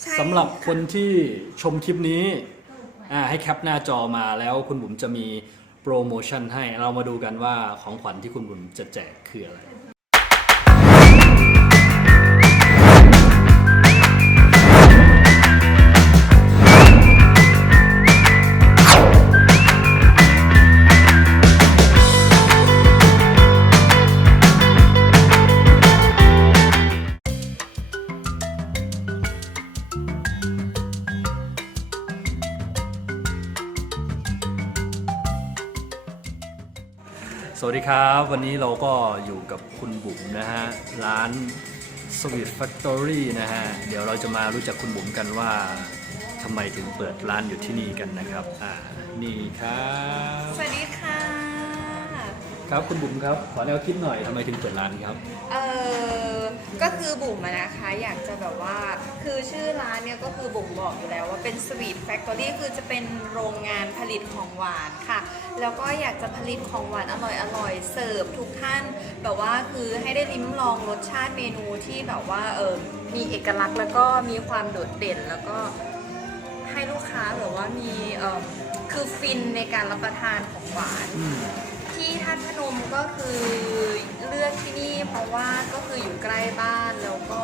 ใช่สำหรับคนที่ชมคลิปนี้อ่าให้แคปหน้าจอมาแล้วคุณบุ๋มจะมีโปรโมชั่นให้เรามาดูกันว่าของขวัญที่คุณบุ๋มจะแจกคืออะไร สวัสดีครับ วันนี้เราก็อยู่กับคุณบุ๋มนะฮะ ร้าน Sweet Factory นะฮะ เดี๋ยวเราจะมารู้จักคุณบุ๋มกันว่าทำไมถึงเปิดร้านอยู่ที่นี่กันนะครับ อ่า นี่ครับ สวัสดีค่ะครับคุณบุ๋มครับ ขอแนวคิดหน่อยทำไมถึงเปิดร้านครับ เออ ก็คือบุ๋มอะนะคะอยากจะแบบว่าคือชื่อร้านเนี่ยก็คือบุ๋มบอกอยู่แล้วว่าเป็น Sweet Factory คือจะเป็นโรงงานผลิตของหวานค่ะ แล้วก็อยากจะผลิตของหวานอร่อยอร่อยๆเสิร์ฟทุกท่านแบบว่าคือให้ได้ลิ้มลองรสชาติเมนูที่แบบว่าเออมีเอกลักษณ์แล้วก็มีความโดดเด่นแล้วก็ให้ลูกค้าแบบว่ามีเออคือฟินในการรับประทานของหวานอืมที่ท่าตุพนมก็คือเลือกที่ นี่ เพราะว่าก็คืออยู่ใกล้บ้านแล้วก็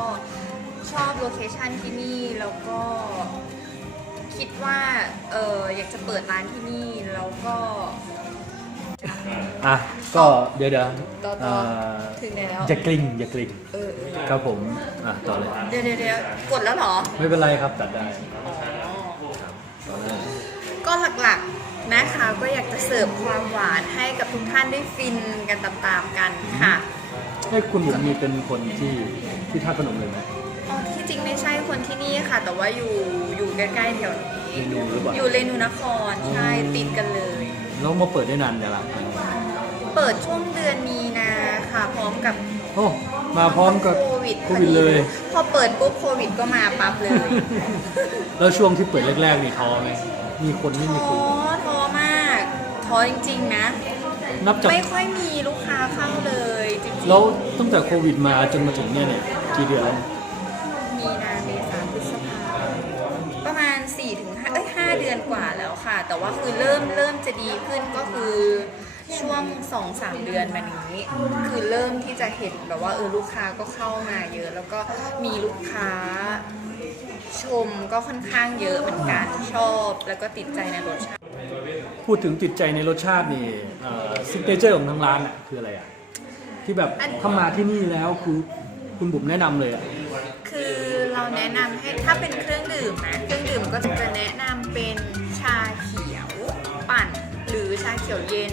ชอบโลเคชันที่นี่แล้วก็คิดว่าเอออยากจะเปิดร้านที่นี่แล้วก็อะก็เดี๋ยวเดี๋ยวต่อต่ออ่าถึงไหนแล้วอย่ากลิ้งอย่ากลิ้งเออเออครับผมอะต่อเลยเดี๋ยวเดี๋ยวเดี๋ยวกดแล้วเหรอ ไม่เป็นไรครับตัดได้อ๋อต่อเลยก็หลักๆนะคะก็อยากจะเสิร์ฟความหวานให้กับทุกท่านได้ฟินกันตามๆกันค่ะ ให้คุณบุ๋มมีเป็นคนที่ที่ท่าตุพนมเลยไหมอ๋อที่จริงไม่ใช่คนที่นี่ค่ะ แต่ว่าอยู่อยู่ใกล้ๆแถวนี้เรนูหรือเปล่า อยู่เรนูนครใช่ติดกันเลย แล้วมาเปิดได้นานเดี๋ยวละเปิดช่วงเดือนมีนาค่ะ พร้อมกับโอ้มาพร้อมกับโควิดโควิดเลย พอเปิดปุ๊บโควิดก็มาปั๊บเลย แล้วช่วงที่เปิดแรกๆนี่ท้อไหมมีคนไม่มีท้คุอยท้อมากท้อจริง ๆ นะ นับจากไม่ค่อยมีลูกค้าเข้าเลยจริงๆ แล้วตั้งแต่โควิดมาจนมาถึงเนี่ยเนี่ยกี่เดือนแล้วมีนาเมษาพฤษภาประมาณ4ถึง5เอ้ย5เดือนกว่าแล้วค่ะ แต่ว่าคือเริ่มเริ่มจะดีขึ้นก็คือช่วง2-3เดือนมานี้ คือเริ่มที่จะเห็นแบบว่าเออลูกค้าก็เข้ามาเยอะ แล้วก็มีลูกค้าชมก็ค่อนข้างเยอะเหมือนกันชอบแล้วก็ติดใจในรสชาติ พูดถึงติดใจในรสชาตินี่ซิกเนเจอร์ของทางร้านอะคืออะไรอะ ที่แบบอันถ้ามาที่นี่แล้วคือคุณบุ๋มแนะนำเลยอะคือเราแนะนำให้ถ้าเป็นเครื่องดื่มนะเครื่องดื่มก็จะแนะนำเป็นชาเขียวปั่น หรือชาเขียวเย็น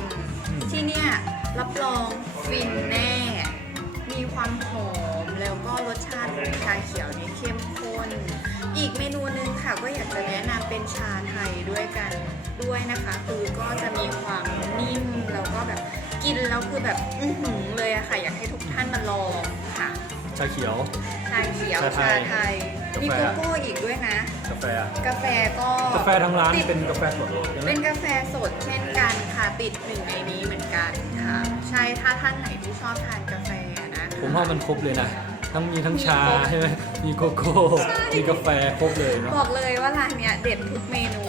ที่เนี่ยรับรองฟินแน่ มีความหอม แล้วก็รสชาติของชาเขียวนี่เข้มข้น อีกเมนูหนึงค่ะก็อยากจะแนะนำเป็นชาไทยด้วยกันด้วยนะคะ คือก็จะมีความนิ่มแล้วก็แบบกินแล้วคือแบบอื้อหือเลยอะค่ะ อยากให้ทุกท่านมาลองค่ะ ชาเขียว ชาเขียวชาไทชายไทยกาแฟมีโกโก้อีกด้วยนะ กาแฟอะกาแฟก็กาแฟทางร้านติด เป็นกาแฟสดใช่ไหมเป็นกาแฟสดเช่นกันค่ะติดหนึ่งในนี้เหมือนกันค่ะ ใช่ถ้าท่านไหนที่ชอบทานกาแฟนะ ผมว่ามันครบเลยนะ ทั้งมีทั้งชามีครบใช่ไหมมีโกโก้ใช่มีกาแฟครบเลยเนาะ บอกเลยว่าร้านเนี้ยเด็ดทุกเมนู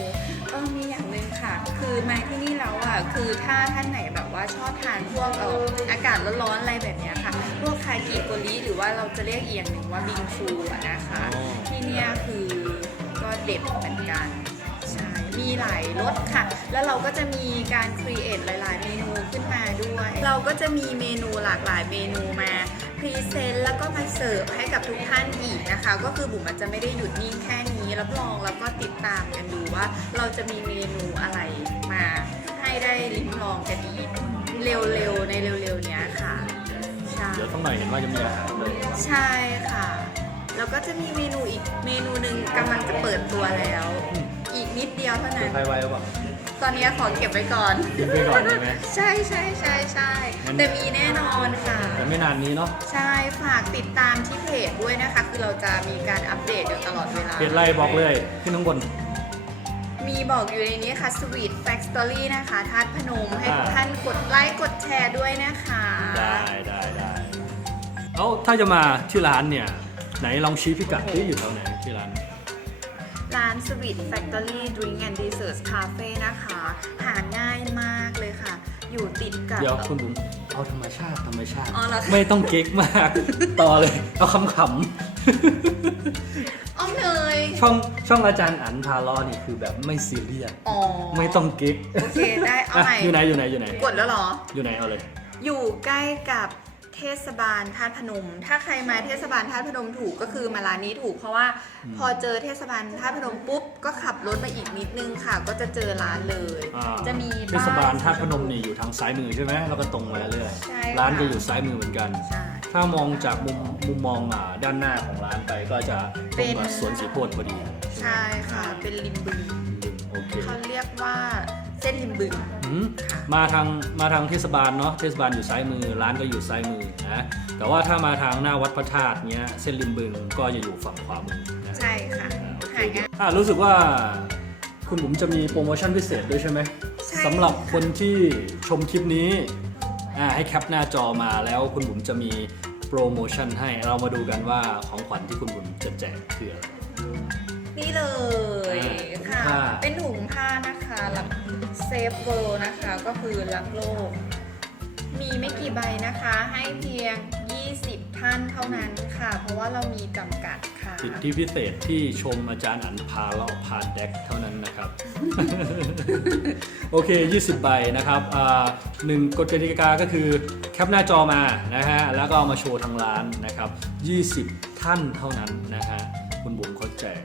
เออมีอย่างหนึ่งค่ะ คือมาที่นี่แล้วอะ คือถ้าท่านไหนแบบว่าชอบทานพวกเอออากาศร้อนๆอะไรแบบเนี้ยค่ะ พวกคากิโกริหรือว่าเราจะเรียกอีกอย่างหนึ่งว่าบิงฟูอะนะคะอ๋อที่เนี่ยคือก็เด็ดเหมือนกันใช่ มีหลายรสค่ะ แล้วเราก็จะมีการครีเอทหลาย ๆ เมนูขึ้นมาด้วย เราก็จะมีเมนูหลากหลายเมนูมาพรีเซนต์แล้วก็มาเสิร์ฟให้กับทุกท่านอีกนะคะ ก็คือบุ๋มมันจะไม่ได้หยุดนิ่งแค่นี้รับรองแล้วก็ติดตามกันดูว่า เราจะมีเมนูอะไรมาให้ได้ลิ้มลองกันอีกเร็วๆในเร็วๆเนี้ยค่ะใช่เดี๋ยวต้องหน่อยเห็นว่าจะมีอาหารเลยใช่ค่ะ แล้วก็จะมีเมนูอีกเมนูหนึ่งกำลังจะเปิดตัวแล้วอีก นิดเดียวเท่าเซอนั้ร์นไพรส์ไว้หรือเปล่า ตอนนี้ขอเก็บไว้ก่อนกินไปก่อนได้ไหมใช่ใช่ใช่ใช่งั้น แต่มีแน่นอนค่ะ แต่ไม่นานนี้เนาะใช่ฝากติดตามที่เพจด้วยนะคะ คือเราจะมีการอัปเดตอยู่ตลอดเวลาเพจไล่บอกเลยขึ้นข้างบน มีบอกอยู่ในนี้ค่ะ Sweet Fact Story นะคะทัดพนมให้อ่า ท่านกดไลค์กดแชร์ด้วยนะคะ ได้ได้ได้แล้วถ้าจะมาที่ร้านเนี่ย ไหนลองชี้พิกัดที่อยู่แถวไหนที่ร้าน ร้าน Sweet Factory Drink and Desserts Cafe นะคะ หาง่ายมากเลยค่ะ อยู่ติดกับ เดี๋ยวคุณบุ๋มเอาธรรมชาติธรรมชาติ อ๋อเหรอคะ ไม่ต้องเก๊กมาก ต่อเลย เอาขำอ้อมเนยๆช่องช่องอาจารย์อันพาล้อนี่คือแบบไม่ซีเรียสอ๋อไม่ต้องเก๊กโอเค ได้ เอาอะใหม่ อยู่ไหนอยู่ไหนอยู่ไหน กดแล้วเหรอ อยู่ไหนเอาเลย อยู่ใกล้กับ เทศบาลธาตุพนม ถ้าใครมาเทศบาลธาตุพนมถูกก็คือมาร้านนี้ถูกเพราะว่าพอเจอเทศบาลธาตุพนมปุ๊บก็ขับรถไปอีกนิดนึงค่ะ ก็จะเจอร้านเลย อ่าจะมีเทศบาลธาตุพนมนี่อยู่ทางซ้ายมือใช่ไหมแล้วก็ตรงมาเรื่อยใช่ร้านค่ะจะอยู่ซ้ายมือเหมือนกัน ใช่ ถ้ามองจากมุมมุมมองอ่าด้านหน้าของร้านไปก็จะตรงกับเป็น สวนสีโพธิ์พอดีใช่ค่ะ เป็นริมบึง โอเค เขาเรียกว่า เส้นริมบึง อืมค่ะมาทางมาทางเทศบาลเนาะเทศบาลอยู่ซ้ายมือ ร้านก็อยู่ซ้ายมือนะแต่ว่าถ้ามาทางหน้าวัดพระธาตุเนี้ยเส้นริมบึงก็จะอยู่ฝั่งขวามือนะใช่ค่ะโอเคหาง่าย อะรู้สึกว่าคุณบุ๋มจะมีโปรโมชั่นพิเศษด้วยใช่ไหมใช่ สำหรับคนที่ชมคลิปนี้อ่าให้แคปหน้าจอมาแล้วคุณบุ๋มจะมีโปรโมชั่นให้เรามาดูกันว่าของขวัญที่คุณบุ๋มจะแจกคืออะไร นี่เลยค่ะผ้าเป็นถุงผ้านะคะหลัก เซฟเวิลนะคะก็คือรักโลก มีไม่กี่ใบนะคะให้เพียง 20 ท่านเท่านั้นค่ะ เพราะว่าเรามีจำกัดค่ะ สิทธิพิเศษที่ชมอาจารย์อันพาเลาะพาแดกเท่านั้นนะครับ โอเค 20 ใบนะครับอ่าหนึ่งกฎกติกาก็คือแคปหน้าจอมานะฮะแล้วก็เอามาโชว์ทางร้านนะครับ 20 ท่านเท่านั้นนะฮะคุณบุ๋มเขาแจก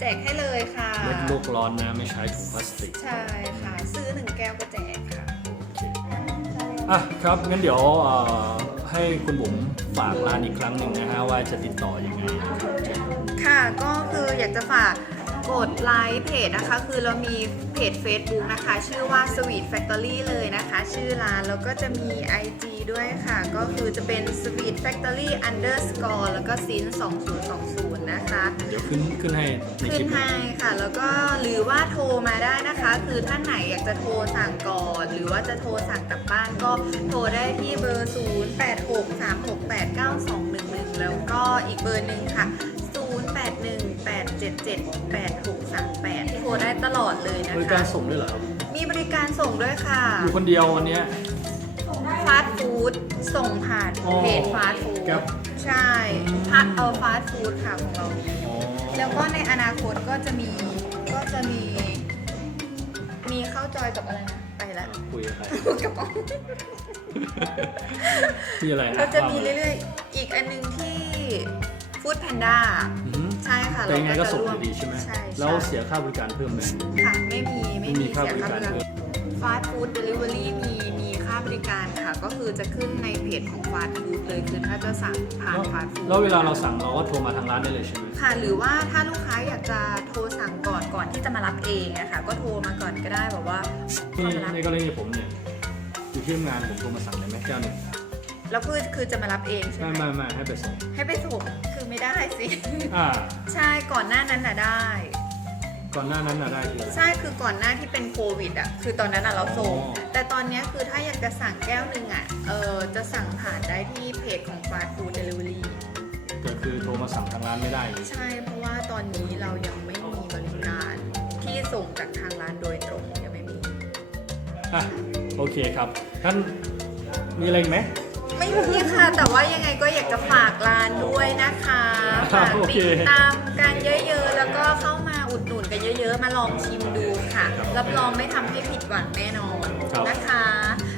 แจกให้เลยค่ะลดโลกร้อนนะไม่ใช้ถุงพลาสติกใช่ค่ะ ซื้อหนึ่งแก้วก็แจกค่ะโอเคอะครับงั้นเดี๋ยวเอ่อให้คุณบุ๋มฝากร้านอีกครั้งหนึ่งนะฮะว่าจะติดต่อยังไงค่ะก็คืออยากจะฝากกดไลค์เพจนะคะ คือเรามีเพจ Facebook นะคะ ชื่อว่า Sweet Factory เลยนะคะ ชื่อร้านแล้วก็จะมี IG ด้วยค่ะ ก็คือจะเป็น Sweet Factory underscore แล้วก็ sin 2020 นะคะ เดี๋ยวขึ้นขึ้นให้ในคขึ้ลินปให้ค่ะ แล้วก็หรือว่าโทรมาได้นะคะ คือท่านไหนอยากจะโทรสั่งก่อน หรือว่าจะโทรสั่งกลับบ้านก็โทรได้ที่เบอร์ 0863689211 แล้วก็อีกเบอร์หนึ่งค่ะ 0818778638 โทรได้ตลอดเลยนะบริคะการส่งด้วยเหรอครับมีบริการส่งด้วยค่ะ อยู่คนเดียววันเนี้ย ฟาสต์ฟู้ดส่งผ่านอ๋อเพจฟาสต์ฟู้ดครับใช่พัดเอาฟาสต์ฟู้ดค่ะของเราอ๋อแล้วก็ในอนาคตก็จะมีก็จะมี มีข้าวจอยกับอะไรนะไปแล้วคุยกับใครกับอ๋อมมีอะไรฮก็จะมีเรื่อยๆ อีกอันนึงที่ฟู้ดแพนด้าอือหือใช่ค่ะแต่ยังไงก็ส่งร่วอยู่ดีใช่ไหมใช่แล้วใช่เสียค่าบริการเพิ่มไหม ค่ะไม่มีไม่ไม่มีมีค่าเสียบริค่าการบริการ เพิ่ม ฟาสต์ฟู้ดเดลิเวอรี่มีมีค่าบริการค่ะ ก็คือจะขึ้นในเพจของฟาสต์ฟู้ดเลยคือถ้าจะสั่งผ่านฟาสต์ฟู้ดแล้วเวลาเราสั่งเราก็โทรมาทางร้านได้เลยใช่ไหมค่ะ หรือว่าถ้าลูกค้าอยากจะโทรสั่งก่อนก่อนที่จะมารับเองนะคะก็โทรมาก่อนก็ได้แบบว่านี่ขอมารับในกรณีผมเนี่ยอยู่ที่ทำงานผมโทรมาสั่งได้ไหมแก้วหนึ่งแล้วคือคือจะมารับเองใช่ไม่ไหมไม่ไม่ให้ไปส่งให้ไปส่งคือไม่ได้สิ อ่า ใช่ก่อนหน้านั้นน่ะได้ ก่อนหน้านั้นน่ะได้คืออะไร ใช่คือก่อนหน้าที่เป็นโควิดอะคือตอนนั้นอะเราส่ง อ๋อ แต่ตอนเนี้ยคือถ้าอยากจะสั่งแก้วหนึ่งอะเออจะสั่งผ่านได้ที่เพจของ Fast Food Delivery ก็คือโทรมาสั่งทางร้านไม่ได้อย่างงี้ใช่เพราะว่าตอนนี้เรายังไม่มีบริการที่ส่งจากทางร้านโดยตรงยังไม่มี อะโอเคครับท่านมีอะไรอีกไหม ไม่มีค่ะ แต่ว่ายังไงก็อยากจะฝากร้านด้วยนะคะ ฝากโอเค ติดตามกันเยอะๆ แล้วก็เข้ามา อุดหนุนกันเยอะ ๆ มาลองชิมดูค่ะ รับรองไม่ทำให้ผิดหวังแน่นอนนะคะ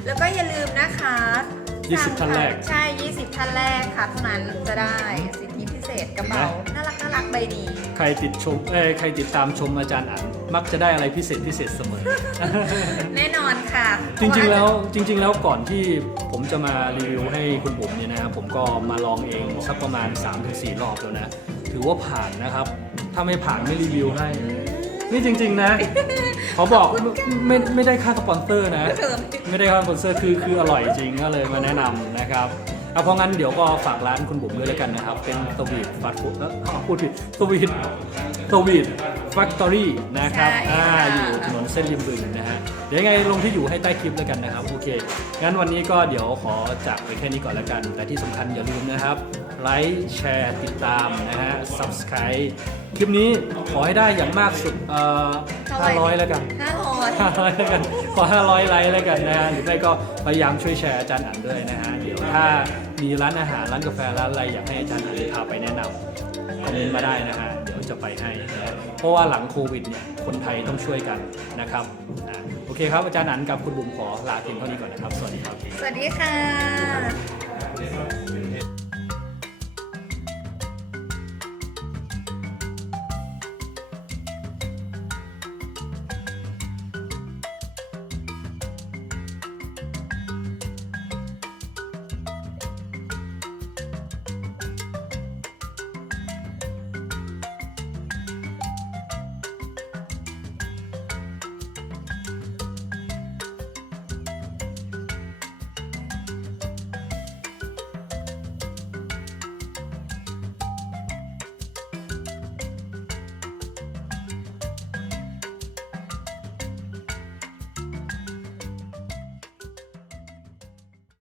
แล้วก็อย่าลืมนะคะ20ท่านแรก ใช่ 20ท่านแรกค่ะเท่านั้นจะได้สิทธิพิเศษกระเป๋าน่ารักน่ารักใบดีใครติดชมเอ้ยใครติดตามชมอาจารย์อันมักจะได้อะไรพิเศษพิเศษเสมอ แน่นอนค่ะจริงๆแล้วจริง ๆ แล้วก่อนที่ผมจะมารีวิวให้คุณบุ๋มเนี่ยนะครับผมก็มาลองเองสักประมาณ 3-4 รอบแล้วนะ ถือว่าผ่านนะครับ ถ้าไม่ผ่านไม่รีวิวให้ นี่จริง ๆ นะขอบอกไม่ไม่ไม่ได้ค่าสปอนเซอร์นะเติมไม่ได้ค่าสปอนเซอร์คือคืออร่อยจริงก็เลยมาแนะนำนะครับเอาเพราะงั้นเดี๋ยวก็ฝากร้านคุณบุ๋มด้วยแล้วกันนะครับ เป็นสวีทฟาสต์ฟู้ดแล้วอ้าวพูดผิดสวีทสวีทแฟคทอรี่นะครับใช่อ่าค่ะอยู่ถนนเส้นริมบึงนะฮะ เดี๋ยวยังไงลงที่อยู่ให้ใต้คลิปแล้วกันนะครับ โอเค งั้นวันนี้ก็เดี๋ยวขอจากไปแค่นี้ก่อนแล้วกัน แต่ที่สำคัญอย่าลืมนะครับ ไลค์แชร์ติดตามนะฮะ Subscribe คลิปนี้ขอให้ได้อย่างมากสุดเอ่อเท่าไหร่500 แล้วกัน ห้าร้อย500แล้วกันขอ500ไลค์แล้วกันนะฮะหรือไม่ก็พยายามช่วยแชร์อาจารย์อันด้วยนะฮะเดี๋ยวถ้ามีร้านอาหารร้านกาแฟร้านอะไรอยากให้อาจารย์อันพาไปแนะนำคอมเมนต์มาได้นะฮะเดี๋ยวจะไปให้นะฮะเพราะว่าหลังโควิดเนี่ยคนไทยต้องช่วยกันนะครับอะโอเคครับอาจารย์อันกับคุณบุ๋มขอลาเพียงเท่านี้ก่อนนะครับสวัสดีครับ สวัสดีค่ะ